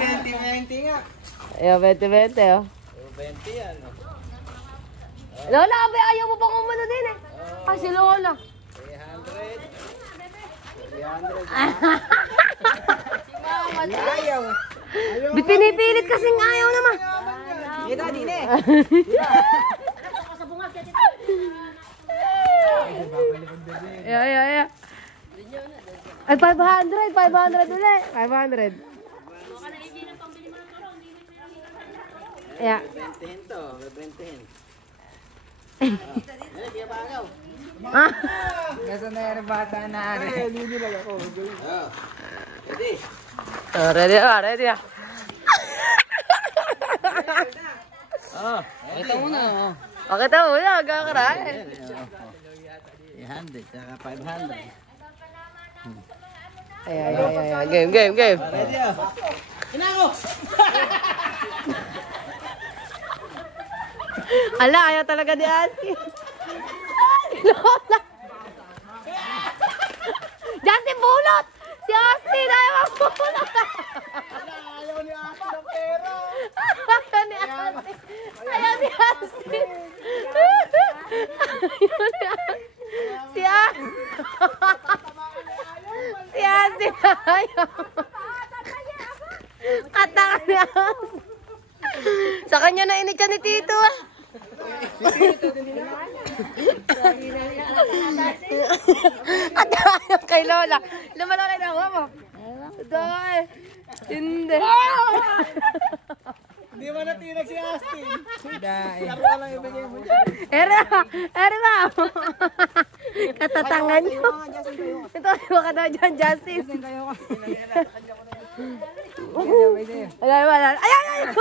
20-20 nga. Ayan, 20-20 oh. 20 yan. Lola, ayaw mo pang umano din eh. Ah, si Lola. 300. Ayaw. Pinipilit kasing ayaw naman. Ito, din eh. Yeah. Ay, 500 ulit. 500. Yeah. 20 to, 20. Ah. Nasa na yung bata na ari. Hindi lang ako. Ready? Ready ah. Ito muna. Pakita mo yan, kakarain. 300, saka 500. Ayan. Game. Ready ah. Inako! Ala, ayaw talaga ni Ate. Lola! Justin, bulot! Si Austin, ayaw bulot! Ayaw ni Ate ng pera! Ayaw ni Austin! Si Ate! Si Ate, ayaw! Kataka ni Austin! Sa kanya na init ni Tito ah! At ayaw kay Lola. Lumalola na ako mo. Dahil. Hindi. Hindi mo natinag si Austin. Dahil. Laro ka lang ibigay mo dyan. Ere ba? Katatangan nyo. Ito, iwa ka daw dyan, Justin. Wala. Ayan!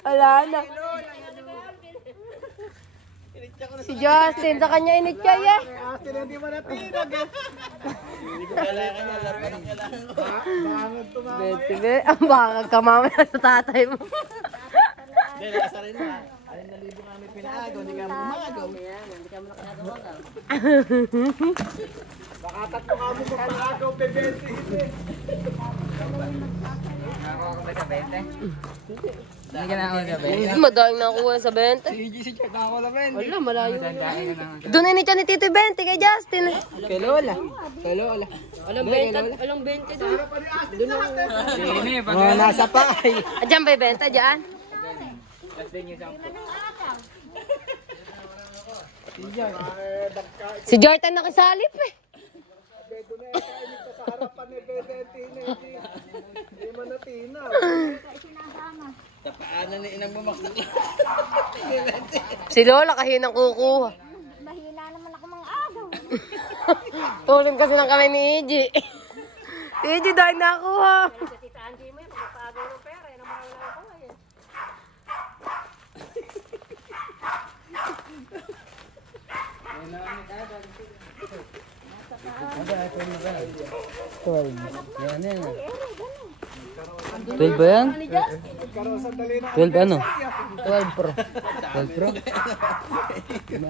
Wala na. Si Justin, sa kanya init siya eh. Austin, hindi mo natinag eh. Hindi ko kailangan niya. Laro ka kailangan ko. Bangag tumama. Ang bangag ka mamaya sa tatay mo. Hindi, nakasarin mo ha. Alin na libo kami pinaagaw, hindi ka mo umagaw. Hindi ka mo nakakagaw. Baka tatlo ka mo pag-agaw, bebente. Nakakuha ka ba sa 20? Hindi ka nakakuha sa 20? Madaling nakuha sa 20. Si Chuck nakakuha sa 20. Wala, malayo. Doon init siya ni Tito 20 kay Justin. Kay Lola. Walang 20 doon. Doon ako. Oh, nasa paay. Diyan ba yung 20? Diyan? Si Jordan nakisalip eh. Sa harapan ni bebente, hindi mo natina. Sa paanan ni inang bumaksak. Si Lola kahinang kukuha. Mahina naman ako mga agaw. Tulim kasi ng kamay ni Iji. Si Iji dahil nakuha. Yan yan. 12 ba yan? 12 ano? 12 Pro. 12 Pro?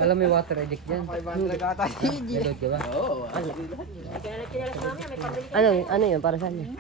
Alam may water edit dyan. Nalot ka ba? Oo. Ano yun? Para saan yun?